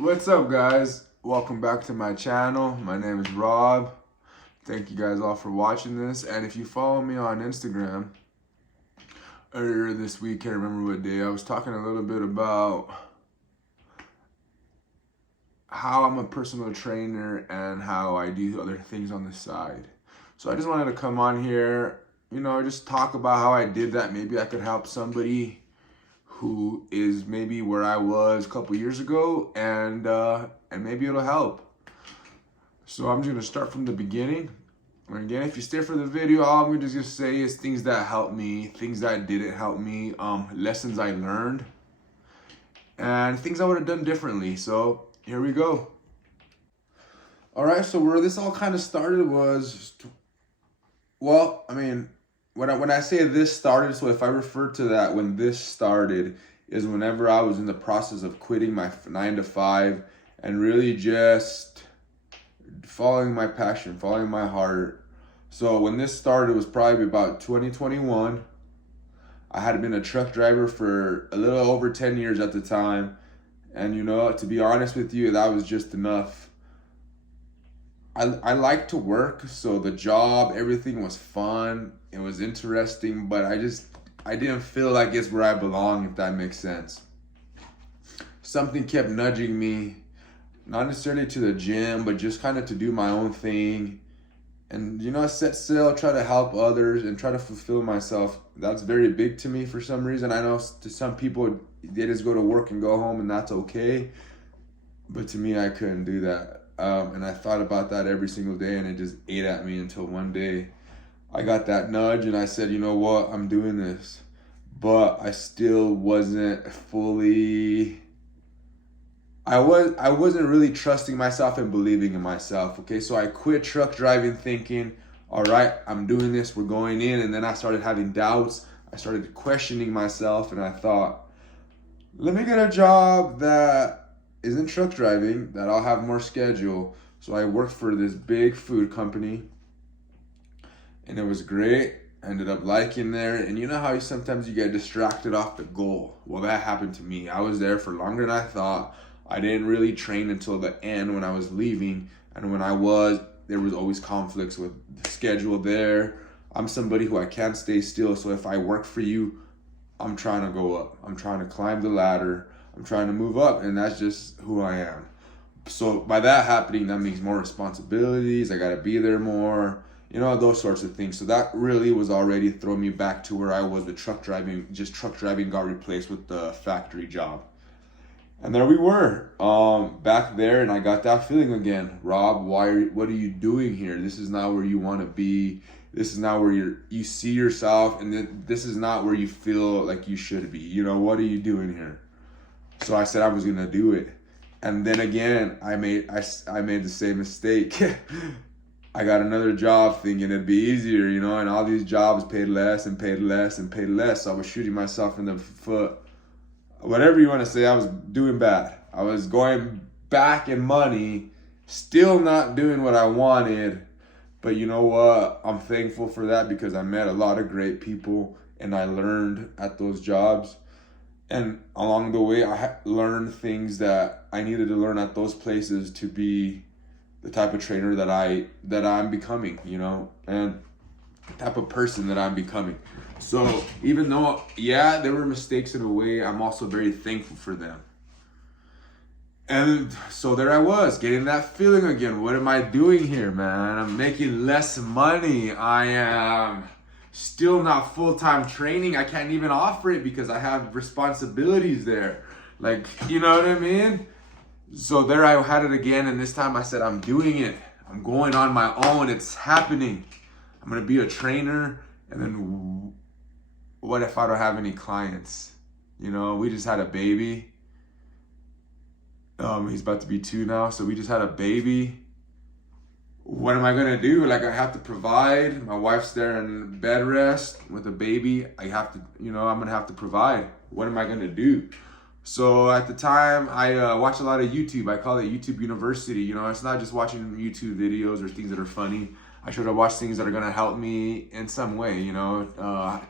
What's up, guys? Welcome back to my channel. My name is Rob. Thank you guys all for watching this. And if you follow me on Instagram, earlier this week, can't remember what day, I was talking a little bit about how I'm a personal trainer and how I do other things on the side. So I just wanted to come on here, just talk about how I did that. Maybe I could help somebody who is maybe where I was a couple years ago, and maybe it'll help. So I'm just gonna start from the beginning. And again, if you stay for the video, all I'm just gonna say is things that helped me, things that didn't help me, lessons I learned, and things I would have done differently. So here we go. All right, so where this all kind of started was, when I say this started, so if I refer to that, when this started is whenever I was in the process of quitting my 9 to 5 and really just following my passion, following my heart. So when this started, it was probably about 2021. I had been a truck driver for a little over 10 years at the time. And to be honest with you, that was just enough. I like to work, so the job, everything was fun. It was interesting, but I didn't feel like it's where I belong, if that makes sense. Something kept nudging me, not necessarily to the gym, but just kind of to do my own thing. And, set sail, try to help others and try to fulfill myself. That's very big to me for some reason. I know to some people, they just go to work and go home and that's okay. But to me, I couldn't do that. And I thought about that every single day, and it just ate at me until one day I got that nudge and I said, you know what, I'm doing this. But I still wasn't fully, I wasn't really trusting myself and believing in myself. Okay, so I quit truck driving thinking, all right, I'm doing this, we're going in. And then I started having doubts. I started questioning myself, and I thought, let me get a job that isn't truck driving, that I'll have more schedule. So I worked for this big food company, and it was great. I ended up liking there. And you know how sometimes you get distracted off the goal? Well, that happened to me. I was there for longer than I thought. I didn't really train until the end when I was leaving. And when I was, there was always conflicts with the schedule there. I'm somebody who I can't stay still. So if I work for you, I'm trying to go up. I'm trying to climb the ladder. I'm trying to move up, and that's just who I am. So by that happening, that means more responsibilities. I got to be there more, those sorts of things. So that really was already throwing me back to where I was with truck driving. Just truck driving got replaced with the factory job. And there we were, back there, and I got that feeling again. Rob, what are you doing here? This is not where you want to be. This is not where you see yourself, and this is not where you feel like you should be. What are you doing here? So I said I was gonna do it, and then again I made the same mistake. I got another job thinking it'd be easier, and all these jobs paid less and paid less and paid less. So I was shooting myself in the foot. Whatever you want to say, I was doing bad. I was going back in money, still not doing what I wanted. But you know what? I'm thankful for that because I met a lot of great people and I learned at those jobs. And along the way, I learned things that I needed to learn at those places to be the type of trainer that I'm becoming, and the type of person that I'm becoming. So even though, there were mistakes in a way, I'm also very thankful for them. And so there I was, getting that feeling again. What am I doing here, man? I'm making less money. I am still not full-time training. I can't even offer it because I have responsibilities there. You know what I mean? So there I had it again, and this time I said, I'm doing it. I'm going on my own. It's happening. I'm going to be a trainer, and then what if I don't have any clients? We just had a baby. He's about to be 2 now, so we just had a baby. What am I gonna do? I have to provide. My wife's there in bed rest with a baby. I have to, I'm gonna have to provide. What am I gonna do? So at the time, I watch a lot of YouTube. I call it YouTube University. It's not just watching YouTube videos or things that are funny. I try to watch things that are gonna help me in some way.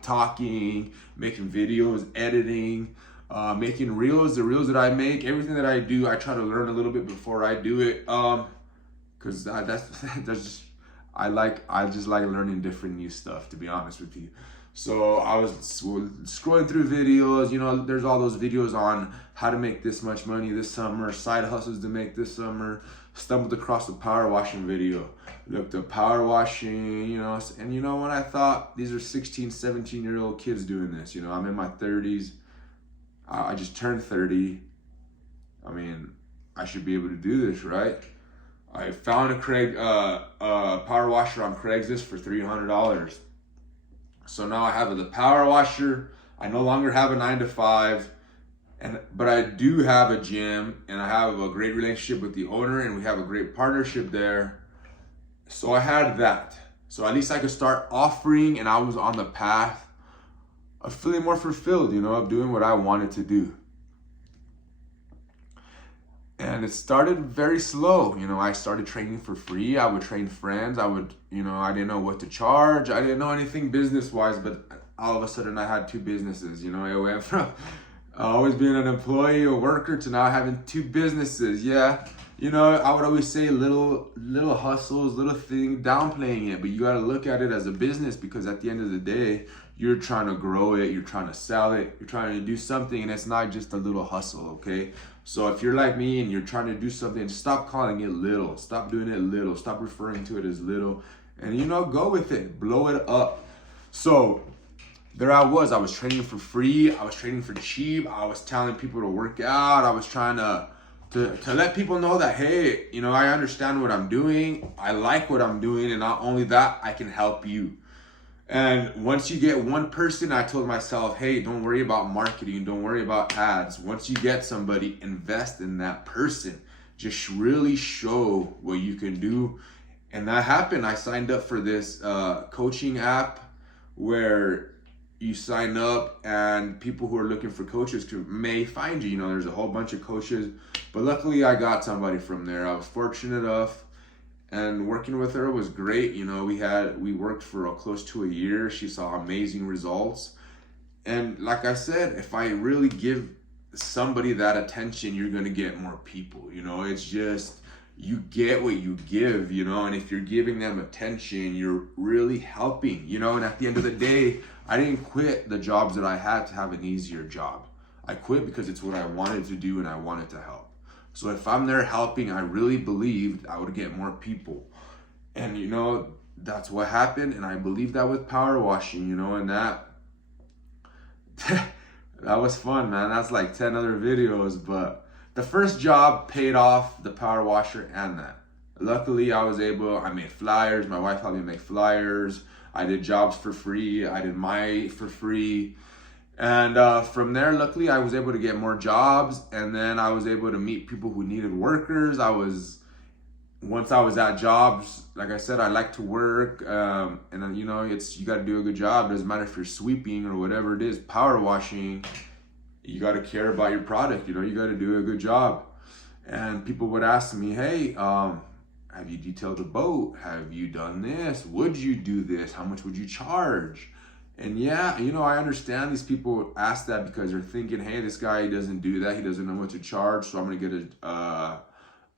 Talking, making videos, editing, making reels, the reels that I make, everything that I do, I try to learn a little bit before I do it. Cause that's just, I just like learning different new stuff, to be honest with you. So I was scrolling through videos, you know, there's all those videos on how to make this much money this summer, side hustles to make this summer. Stumbled across the power washing video. Looked up power washing, you know, and you know when I thought these are 16, 17-year-old kids doing this, you know, I'm in my 30s. I just turned 30. I mean, I should be able to do this, right? I found a power washer on Craigslist for $300. So now I have the power washer. I no longer have a 9-to-5, but I do have a gym, and I have a great relationship with the owner, and we have a great partnership there. So I had that. So at least I could start offering, and I was on the path of feeling more fulfilled, you know, of doing what I wanted to do. And it started very slow. You know, I started training for free. I would train friends. I didn't know what to charge. I didn't know anything business-wise, but all of a sudden I had 2 businesses. You know, it went from always being an employee or worker to now having 2 businesses. Yeah, you know, I would always say little hustles, little thing, downplaying it, but you got to look at it as a business, because at the end of the day, you're trying to grow it, you're trying to sell it, you're trying to do something, and it's not just a little hustle, okay? So if you're like me and you're trying to do something, stop calling it little, stop doing it little, stop referring to it as little, and you know, go with it, blow it up. So there I was training for free, I was training for cheap, I was telling people to work out, I was trying to let people know that, hey, you know, I understand what I'm doing, I like what I'm doing, and not only that, I can help you. And once you get one person, I told myself, hey, don't worry about marketing, don't worry about ads. Once you get somebody, invest in that person. Just really show what you can do. And that happened. I signed up for this coaching app where you sign up and people who are looking for coaches may find you. You know, there's a whole bunch of coaches, but luckily I got somebody from there. I was fortunate enough. And working with her was great. You know, we worked for close to a year. She saw amazing results. And like I said, if I really give somebody that attention, you're going to get more people. You know, it's just, you get what you give, you know, and if you're giving them attention, you're really helping, you know. And at the end of the day, I didn't quit the jobs that I had to have an easier job. I quit because it's what I wanted to do and I wanted to help. So if I'm there helping, I really believed I would get more people. And you know, that's what happened. And I believe that with power washing, you know, and that was fun, man. That's like 10 other videos, but the first job paid off, the power washer and that. Luckily, I made flyers. My wife helped me make flyers. I did jobs for free. I did for free. And from there, luckily, I was able to get more jobs, and then I was able to meet people who needed workers. Once I was at jobs, like I said, I like to work, and then, you know, you got to do a good job. It doesn't matter if you're sweeping or whatever it is, power washing, you got to care about your product, you know, you got to do a good job. And people would ask me, hey, have you detailed a boat? Have you done this? Would you do this? How much would you charge? And yeah, you know, I understand these people ask that because they're thinking, hey, this guy doesn't do that. He doesn't know what to charge, so I'm going to get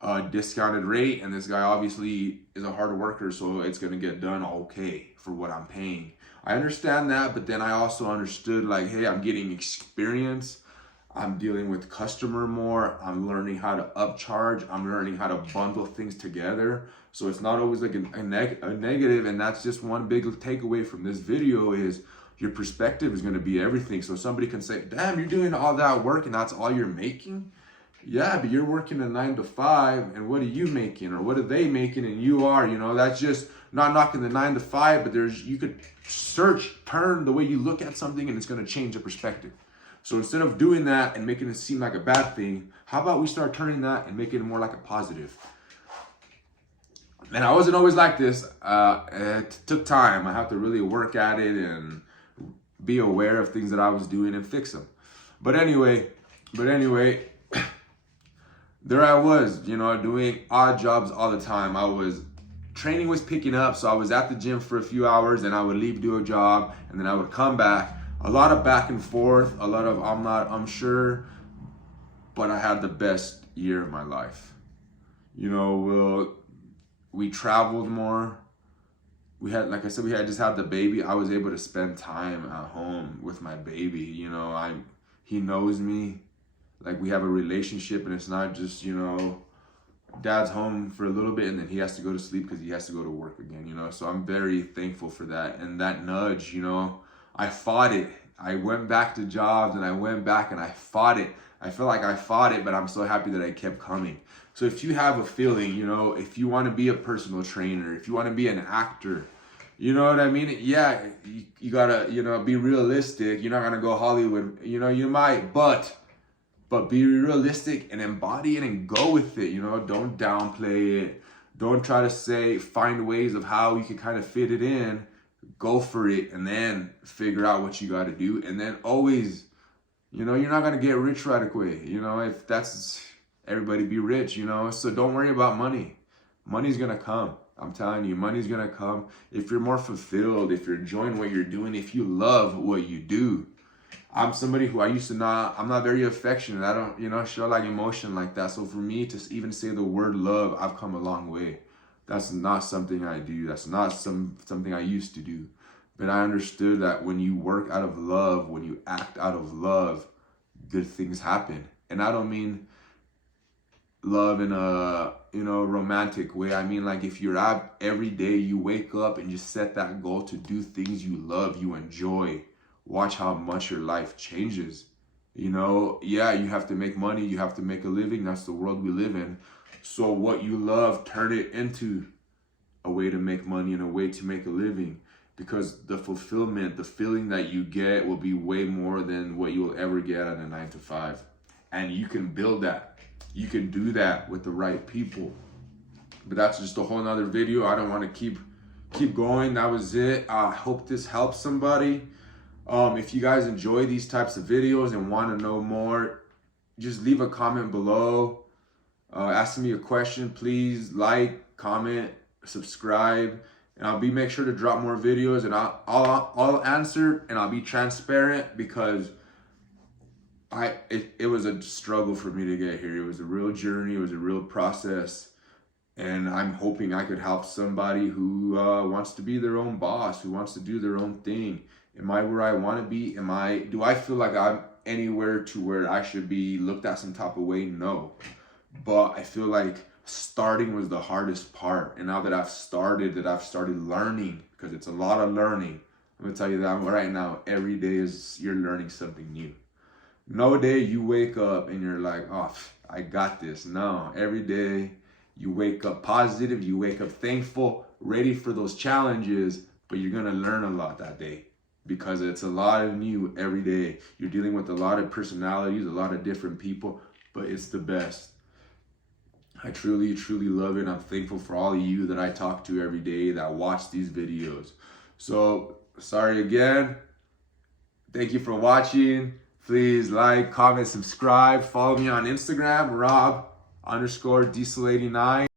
a discounted rate. And this guy obviously is a hard worker, so it's going to get done okay for what I'm paying. I understand that, but then I also understood, like, hey, I'm getting experience. I'm dealing with customer more. I'm learning how to upcharge. I'm learning how to bundle things together. So it's not always like a negative. And that's just one big takeaway from this video is your perspective is going to be everything. So somebody can say, damn, you're doing all that work and that's all you're making? Yeah, but you're working a 9 to 5 and what are you making? Or what are they making and you are, you know, that's just not knocking the 9 to 5, but you could turn the way you look at something and it's going to change the perspective. So instead of doing that and making it seem like a bad thing, how about we start turning that and making it more like a positive? And I wasn't always like this. It took time. I had to really work at it and be aware of things that I was doing and fix them. But anyway, there I was, you know, doing odd jobs all the time. Training was picking up, so I was at the gym for a few hours and I would leave, do a job, and then I would come back. a lot of back and forth, a lot of I'm sure, but I had the best year of my life. You know, we traveled more. We had, like I said, we had just had the baby. I was able to spend time at home with my baby. You know, he knows me. Like, we have a relationship, and it's not just, you know, dad's home for a little bit and then he has to go to sleep because he has to go to work again, you know. So I'm very thankful for that. And that nudge, you know, I fought it. I went back to jobs and I went back and I fought it. I feel like I fought it, but I'm so happy that I kept coming. So if you have a feeling, you know, if you want to be a personal trainer, if you want to be an actor, you know what I mean? Yeah, you gotta, you know, be realistic. You're not gonna go Hollywood, you know, you might, but be realistic and embody it and go with it, you know. Don't downplay it. Don't try to find ways of how you can kind of fit it in. Go for it and then figure out what you got to do. And then always, you know, you're not going to get rich right away. You know, if that's everybody be rich, you know. So don't worry about money. Money's going to come. I'm telling you, money's going to come. If you're more fulfilled, if you're enjoying what you're doing, if you love what you do. I'm somebody who I'm not very affectionate. I don't, you know, show like emotion like that. So for me to even say the word love, I've come a long way. That's not something I do. That's not something I used to do. But I understood that when you work out of love, when you act out of love, good things happen. And I don't mean love in a, you know, romantic way. I mean, like, if you're out every day, you wake up and you set that goal to do things you love, you enjoy. Watch how much your life changes. You know, yeah, you have to make money. You have to make a living. That's the world we live in. So what you love, turn it into a way to make money and a way to make a living. Because the fulfillment, the feeling that you get will be way more than what you will ever get at a 9-to-5. And you can build that. You can do that with the right people. But that's just a whole nother video. I don't want to keep going. That was it. I hope this helps somebody. If you guys enjoy these types of videos and want to know more, just leave a comment below. Ask me a question, please. Like, comment, subscribe, and I'll make sure to drop more videos, and I'll answer, and I'll be transparent, because it was a struggle for me to get here. It was a real journey. It was a real process, and I'm hoping I could help somebody who wants to be their own boss, who wants to do their own thing. Am I where I want to be? Do I feel like I'm anywhere to where I should be looked at some type of way? No. But I feel like starting was the hardest part. And now that I've started learning, because it's a lot of learning. I'm going to tell you that right now, every day you're learning something new. No day you wake up and you're like, oh, I got this. No, every day you wake up positive, you wake up thankful, ready for those challenges, but you're going to learn a lot that day. Because it's a lot of new every day. You're dealing with a lot of personalities, a lot of different people, but it's the best. I truly, truly love it. I'm thankful for all of you that I talk to every day that watch these videos. So, sorry again. Thank you for watching. Please like, comment, subscribe. Follow me on Instagram, Rob_Diesel89.